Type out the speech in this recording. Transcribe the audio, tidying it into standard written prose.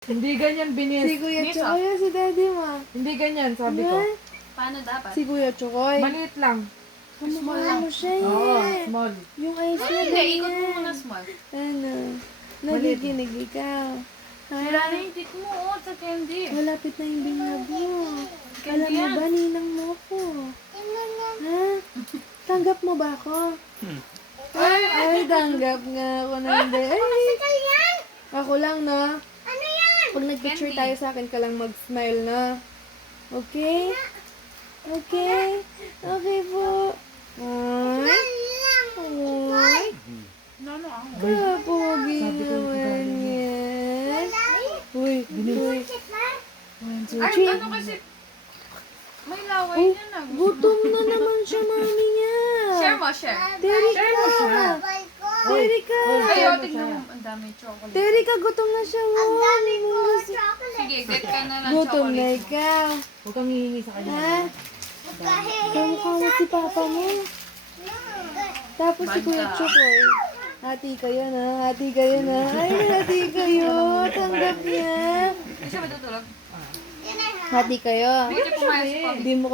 Hindi ganyan, binis. Si Kuya Chokoy o si Daddy Ma? Hindi ganyan, sabi ko. Paano dapat? Si Kuya Chokoy. Maliit lang. Kamukha mo siya Oo, eh. small. Yung eyes niya Hindi, ikot mo ganyan. muna small. Ano? Nagiginig ikaw. Sira na yung tit mo, sa candy. Malapit na yung bingag mo. Candy Alam mo yan. ba, ninang mo ako? Ha? Tanggap mo ba ako? Ay, tanggap nga ako na hindi. Ay, ako lang, no? Ano yan? Pag nag-picture Candy. tayo sa akin ka lang mag-smile, na. Okay? Okay? Okay po. Ay. Ay. Kapogi naman yan. Uy, uy. Ay, ano kasi? May laway Oh, na na. gutom na naman siya, mami niya. Share mo, share. Terry ka. Terry ka. Ay, tignan mo. Ang dami chocolate. Terry ka, gutom na siya. Ang dami ko. Sige, get ka na ng Gutom na chocolate. ikaw. Huwag kang hihingi sa kanya. Ha? Kamukha mo si papa mo. Tapos si Kuya Chokoy. Hati kayo na, hati kayo na. Ay, hati kayo. Tanggap niya. Hindi siya matutulog. Hati kayo. Hindi pumayas si Poppy. Hindi mo